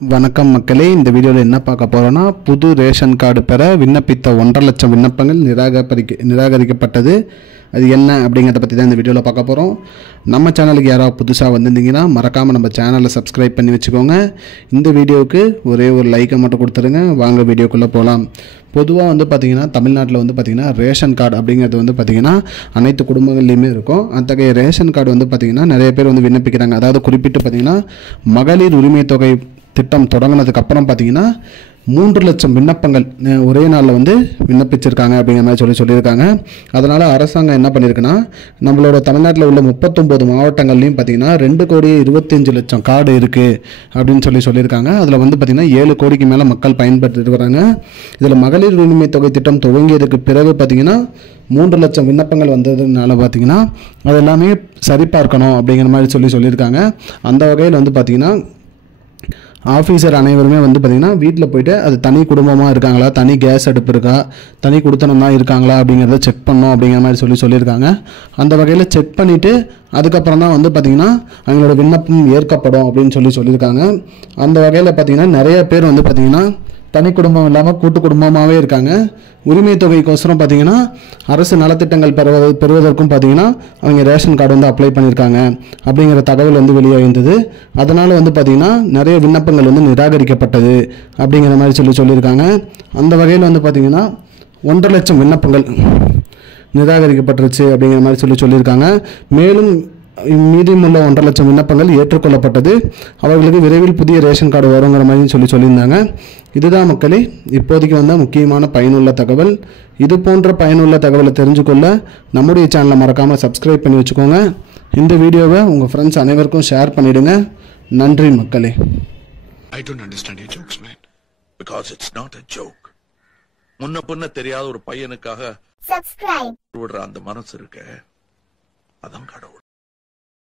வணக்கம் மக்களே, இந்த வீடியோவில் என்ன பார்க்க போகிறோன்னா, புது ரேஷன் கார்டு பெற விண்ணப்பித்த 1.5 லட்சம் விண்ணப்பங்கள் நிராகரிக்கப்பட்டது. அது என்ன அப்படிங்கிறத பற்றி தான் இந்த வீடியோவில் பார்க்க போகிறோம். நம்ம சேனலுக்கு யாராவது புதுசாக வந்திருந்தீங்கன்னா மறக்காமல் நம்ம சேனலை சப்ஸ்கிரைப் பண்ணி வச்சுக்கோங்க. இந்த வீடியோவுக்கு ஒரே ஒரு லைக்கை மட்டும் கொடுத்துருங்க. வாங்க வீடியோக்குள்ளே போகலாம். பொதுவாக பார்த்திங்கன்னா தமிழ்நாட்டில் பார்த்திங்கன்னா ரேஷன் கார்டு அப்படிங்கிறது பார்த்திங்கன்னா அனைத்து குடும்பங்கள்லேயுமே இருக்கும். அத்தகைய ரேஷன் கார்டு பார்த்திங்கன்னா நிறைய பேர் விண்ணப்பிக்கிறாங்க. அதாவது குறிப்பிட்டு பார்த்திங்கன்னா மகளிர் உரிமை தொகை திட்டம் தொடங்கினதுக்கு அப்புறம் பார்த்திங்கன்னா 3 லட்சம் விண்ணப்பங்கள் ஒரே நாளில் விண்ணப்பிச்சிருக்காங்க அப்படிங்கிற மாதிரி சொல்லியிருக்காங்க. அதனால் அரசாங்கம் என்ன பண்ணியிருக்குன்னா, நம்மளோட தமிழ்நாட்டில் உள்ள 39 மாவட்டங்கள்லையும் பார்த்திங்கன்னா 2,25,00,000 கார்டு இருக்குது அப்படின்னு சொல்லியிருக்காங்க. அதில் பார்த்திங்கன்னா 7 கோடிக்கு மேலே மக்கள் பயன்படுத்திட்டு வராங்க. இதில் மகளிர் உரிமை தொகை திட்டம் துவங்கியதுக்கு பிறகு பார்த்திங்கன்னா 3 லட்சம் விண்ணப்பங்கள் வந்ததுனால பார்த்திங்கன்னா அது எல்லாமே சரிபார்க்கணும் அப்படிங்கிற மாதிரி சொல்லியிருக்காங்க. அந்த வகையில் பார்த்திங்கன்னா ஆஃபீஸர் அனைவருமே பார்த்திங்கன்னா வீட்டில் போய்ட்டு அது தனி குடும்பமாக இருக்காங்களா, தனி கேஸ் அடுப்பு இருக்கா, தனி குடித்தனம் தான் இருக்காங்களா அப்படிங்கிறத செக் பண்ணோம் அப்படிங்கிற மாதிரி சொல்லியிருக்காங்க. அந்த வகையில் செக் பண்ணிவிட்டு அதுக்கப்புறம் தான் பார்த்திங்கன்னா அவங்களோட விண்ணப்பம் ஏற்கப்படும் அப்படின்னு சொல்லியிருக்காங்க. அந்த வகையில் பார்த்திங்கன்னா நிறைய பேர் பார்த்திங்கன்னா தனி குடும்பம் இல்லாமல் கூட்டு குடும்பமாகவே இருக்காங்க. உரிமை தொகைக்கோசரம் பார்த்திங்கன்னா அரசு நலத்திட்டங்கள் பெறுவதற்கும் பார்த்திங்கன்னா அவங்க ரேஷன் கார்டு அப்ளை பண்ணியிருக்காங்க அப்படிங்கிற தகவல் வெளியே வந்தது. அதனால் பார்த்திங்கன்னா நிறைய விண்ணப்பங்கள் நிராகரிக்கப்பட்டது அப்படிங்கிற மாதிரி சொல்லியிருக்காங்க. அந்த வகையில் பார்த்திங்கன்னா 1.5 லட்சம் விண்ணப்பங்கள் நிராகரிக்கப்பட்டுருச்சு அப்படிங்கிற மாதிரி சொல்லியிருக்காங்க. மேலும் மீதமுள்ள 1.5 லட்சம் விண்ணப்பங்கள் ஏற்றுக்கொள்ளப்பட்டது. அவர்களுக்கு விரைவில் புதிய ரேஷன் கார்டு வருங்கிற மாதிரி சொல்லியிருந்தாங்க. இதுதான் மக்களே இப்போதைக்கு முக்கியமான பயனுள்ள தகவல். இது போன்ற பயனுள்ள தகவலை தெரிஞ்சுக்கொள்ள நம்முடைய சேனலை மறக்காமல் சப்ஸ்கிரைப் பண்ணி வச்சுக்கோங்க. இந்த வீடியோவை உங்கள் ஃப்ரெண்ட்ஸ் அனைவருக்கும் ஷேர் பண்ணிவிடுங்க. நன்றி மக்களே. I don't understand your jokes, man. Because it's not a joke. முன்ன பின்ன தெரியாத ஒரு பையனுக்காக subscribe விடுற அந்த மனசு இருக்க, அதான் கடவுள்.